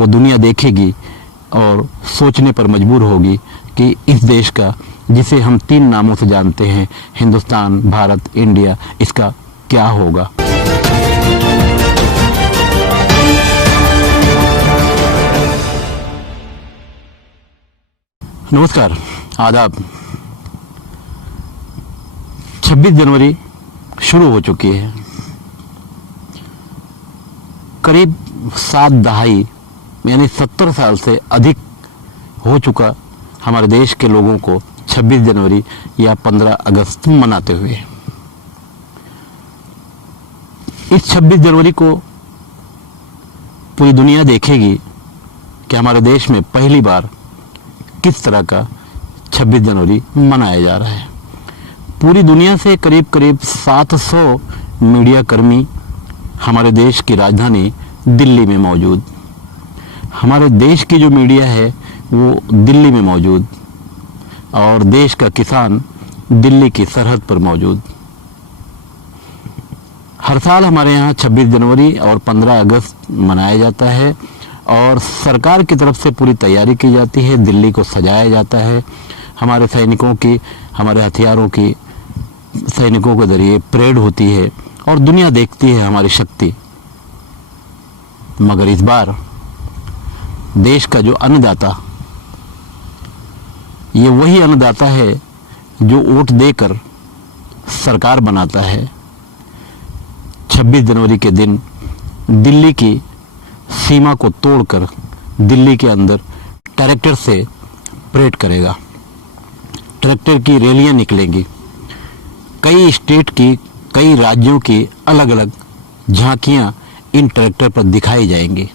वो दुनिया देखेगी और सोचने पर मजबूर होगी कि इस देश का, जिसे हम 3 नामों से जानते हैं, हिंदुस्तान, भारत, इंडिया, इसका क्या होगा। नमस्कार, आदाब। 26 जनवरी शुरू हो चुकी है। करीब 7 दहाई यानी 70 साल से अधिक हो चुका हमारे देश के लोगों को 26 जनवरी या 15 अगस्त मनाते हुए। इस 26 जनवरी को पूरी दुनिया देखेगी कि हमारे देश में पहली बार किस तरह का 26 जनवरी मनाया जा रहा है। पूरी दुनिया से करीब करीब 700 मीडिया कर्मी हमारे देश की राजधानी दिल्ली में मौजूद। हमारे देश की जो मीडिया है वो दिल्ली में मौजूद और देश का किसान दिल्ली की सरहद पर मौजूद। हर साल हमारे यहाँ 26 जनवरी और 15 अगस्त मनाया जाता है और सरकार की तरफ से पूरी तैयारी की जाती है। दिल्ली को सजाया जाता है। हमारे सैनिकों की, हमारे हथियारों की, सैनिकों के जरिए परेड होती है और दुनिया देखती है हमारी शक्ति। मगर इस बार देश का जो अन्नदाता, ये वही अन्नदाता है जो वोट देकर सरकार बनाता है, 26 जनवरी के दिन दिल्ली की सीमा को तोड़कर दिल्ली के अंदर ट्रैक्टर से परेड करेगा। ट्रैक्टर की रैलियां निकलेंगी। कई स्टेट की, कई राज्यों की अलग अलग झांकियां इन ट्रैक्टर पर दिखाई जाएंगी।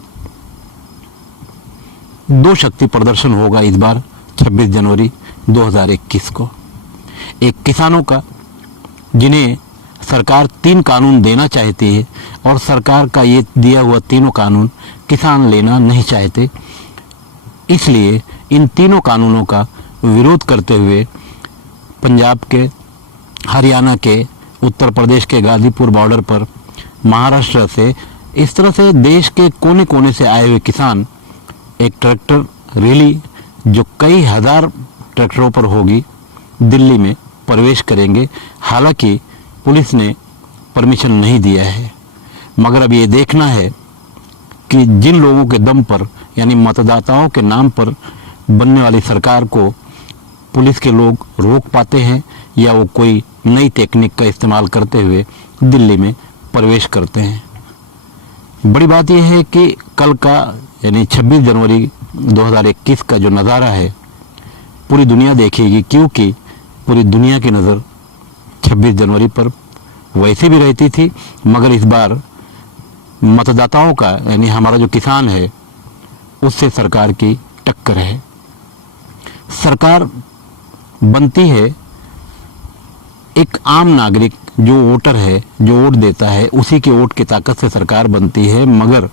2 शक्ति प्रदर्शन होगा इस बार 26 जनवरी 2021 को। एक किसानों का, जिन्हें सरकार 3 कानून देना चाहती है और सरकार का ये दिया हुआ तीनों कानून किसान लेना नहीं चाहते, इसलिए इन तीनों कानूनों का विरोध करते हुए पंजाब के, हरियाणा के, उत्तर प्रदेश के गाजीपुर बॉर्डर पर, महाराष्ट्र से, इस तरह से देश के कोने कोने से आए हुए किसान एक ट्रैक्टर रैली, जो कई हजार ट्रैक्टरों पर होगी, दिल्ली में प्रवेश करेंगे। हालांकि पुलिस ने परमिशन नहीं दिया है, मगर अब ये देखना है कि जिन लोगों के दम पर, यानी मतदाताओं के नाम पर बनने वाली सरकार को पुलिस के लोग रोक पाते हैं या वो कोई नई टेक्निक का इस्तेमाल करते हुए दिल्ली में प्रवेश करते हैं। बड़ी बात यह है कि कल का यानी 26 जनवरी 2021 का जो नज़ारा है पूरी दुनिया देखेगी, क्योंकि पूरी दुनिया की नज़र 26 जनवरी पर वैसे भी रहती थी, मगर इस बार मतदाताओं का, यानी हमारा जो किसान है, उससे सरकार की टक्कर है। सरकार बनती है एक आम नागरिक, जो वोटर है, जो वोट देता है, उसी के वोट की ताकत से सरकार बनती है। मगर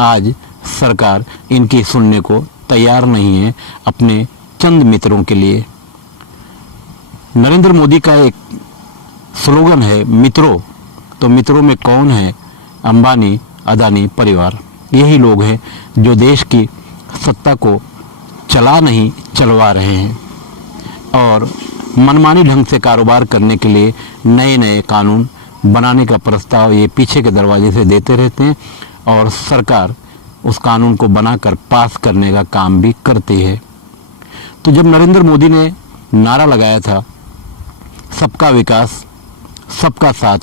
आज सरकार इनकी सुनने को तैयार नहीं है अपने चंद मित्रों के लिए। नरेंद्र मोदी का एक स्लोगन है, मित्रों। तो मित्रों में कौन है? अंबानी, अदानी परिवार। यही लोग हैं जो देश की सत्ता को चला नहीं, चलवा रहे हैं और मनमानी ढंग से कारोबार करने के लिए नए नए कानून बनाने का प्रस्ताव ये पीछे के दरवाजे से देते रहते हैं और सरकार उस कानून को बनाकर पास करने का काम भी करती है। तो जब नरेंद्र मोदी ने नारा लगाया था सबका विकास, सबका साथ,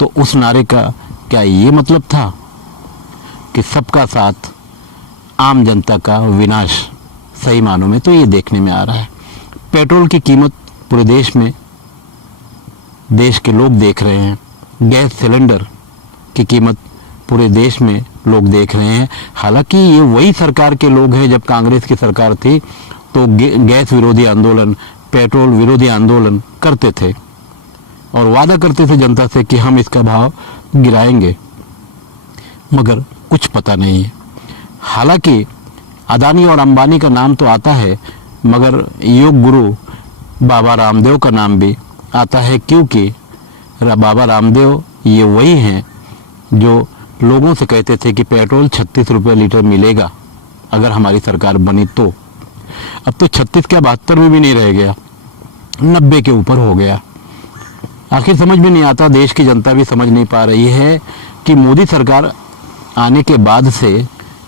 तो उस नारे का क्या ये मतलब था कि सबका साथ आम जनता का विनाश? सही मानों में तो ये देखने में आ रहा है। पेट्रोल की कीमत पूरे देश में, देश के लोग देख रहे हैं। गैस सिलेंडर की कीमत पूरे देश में लोग देख रहे हैं। हालांकि ये वही सरकार के लोग हैं, जब कांग्रेस की सरकार थी तो गैस विरोधी आंदोलन, पेट्रोल विरोधी आंदोलन करते थे और वादा करते थे जनता से कि हम इसका भाव गिराएंगे, मगर कुछ पता नहीं है। हालांकि अदानी और अंबानी का नाम तो आता है, मगर योग गुरु बाबा रामदेव का नाम भी आता है, क्योंकि बाबा रामदेव ये वही हैं जो लोगों से कहते थे कि पेट्रोल 36 रुपये लीटर मिलेगा, अगर हमारी सरकार बनी तो। अब तो 36 क्या 72 में भी नहीं रह गया, 90 के ऊपर हो गया। आखिर समझ में नहीं आता, देश की जनता भी समझ नहीं पा रही है कि मोदी सरकार आने के बाद से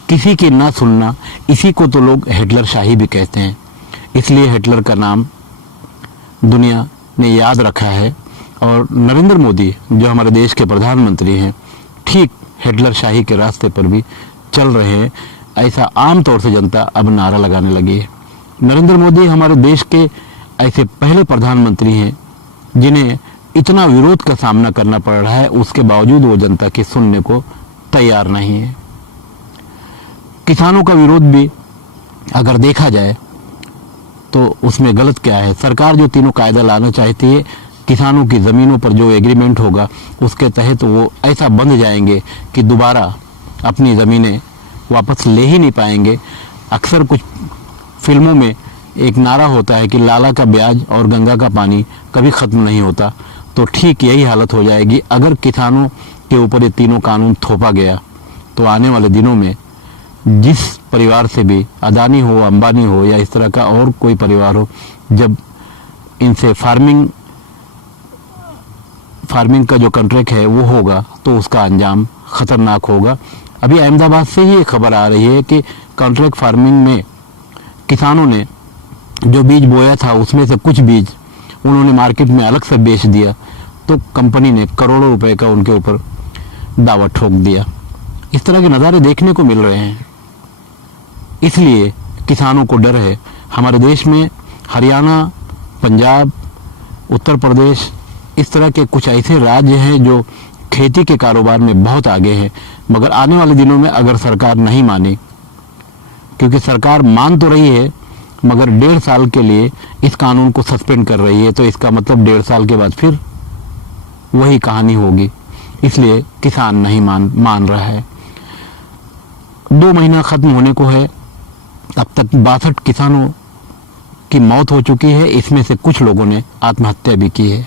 किसी की ना सुनना, इसी को तो लोग हिटलर शाही भी कहते हैं। इसलिए हिटलर का नाम दुनिया ने याद रखा है। और नरेंद्र मोदी जो हमारे देश के प्रधानमंत्री हैं, ठीक हिटलर शाही के रास्ते पर भी चल रहे हैं, ऐसा आम तौर से जनता अब नारा लगाने लगी है। नरेंद्र मोदी हमारे देश के ऐसे पहले प्रधानमंत्री हैं जिन्हें इतना विरोध का सामना करना पड़ रहा है, उसके बावजूद वो जनता की सुनने को तैयार नहीं है। किसानों का विरोध भी अगर देखा जाए तो उसमें गलत क्या है? सरकार जो तीनों कायदा लाना चाहती है, किसानों की ज़मीनों पर जो एग्रीमेंट होगा उसके तहत वो ऐसा बंध जाएंगे कि दोबारा अपनी ज़मीनें वापस ले ही नहीं पाएंगे। अक्सर कुछ फिल्मों में एक नारा होता है कि लाला का ब्याज और गंगा का पानी कभी ख़त्म नहीं होता। तो ठीक यही हालत हो जाएगी अगर किसानों के ऊपर ये तीनों कानून थोपा गया। तो आने वाले दिनों में जिस परिवार से भी, अदानी हो, अंबानी हो या इस तरह का और कोई परिवार हो, जब इनसे फार्मिंग का जो कॉन्ट्रैक्ट है वो होगा तो उसका अंजाम खतरनाक होगा। अभी अहमदाबाद से ही एक खबर आ रही है कि कॉन्ट्रैक्ट फार्मिंग में किसानों ने जो बीज बोया था उसमें से कुछ बीज उन्होंने मार्केट में अलग से बेच दिया, तो कंपनी ने करोड़ों रुपए का उनके ऊपर दावा ठोक दिया। इस तरह के नज़ारे देखने को मिल रहे हैं। इसलिए किसानों को डर है। हमारे देश में हरियाणा, पंजाब, उत्तर प्रदेश, इस तरह के कुछ ऐसे राज्य हैं जो खेती के कारोबार में बहुत आगे हैं, मगर आने वाले दिनों में अगर सरकार नहीं माने, क्योंकि सरकार मान तो रही है मगर 1.5 साल के लिए इस कानून को सस्पेंड कर रही है, तो इसका मतलब 1.5 साल के बाद फिर वही कहानी होगी। इसलिए किसान नहीं मान रहा है। 2 महीना खत्म होने को है, अब तक 62 किसानों की मौत हो चुकी है। इसमें से कुछ लोगों ने आत्महत्या भी की है।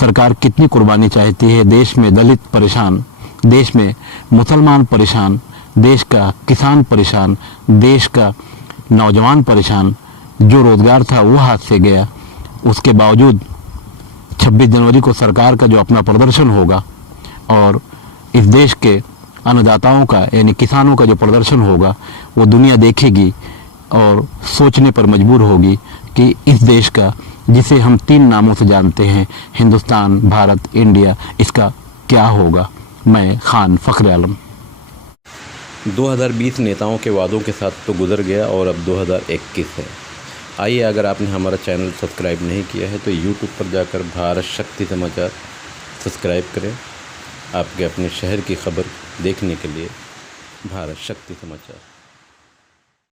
सरकार कितनी कुर्बानी चाहती है? देश में दलित परेशान, देश में मुसलमान परेशान, देश का किसान परेशान, देश का नौजवान परेशान, जो रोजगार था वो हाथ से गया। उसके बावजूद 26 जनवरी को सरकार का जो अपना प्रदर्शन होगा और इस देश के अन्नदाताओं का यानी किसानों का जो प्रदर्शन होगा वो दुनिया देखेगी और सोचने पर मजबूर होगी कि इस देश का, जिसे हम 3 नामों से जानते हैं, हिंदुस्तान, भारत, इंडिया, इसका क्या होगा। मैं खान फखर आलम। 2020 नेताओं के वादों के साथ तो गुजर गया और अब 2021 है। आइए, अगर आपने हमारा चैनल सब्सक्राइब नहीं किया है तो यूट्यूब पर जाकर भारत शक्ति समाचार सब्सक्राइब करें। आपके अपने शहर की खबर देखने के लिए भारत शक्ति समाचार।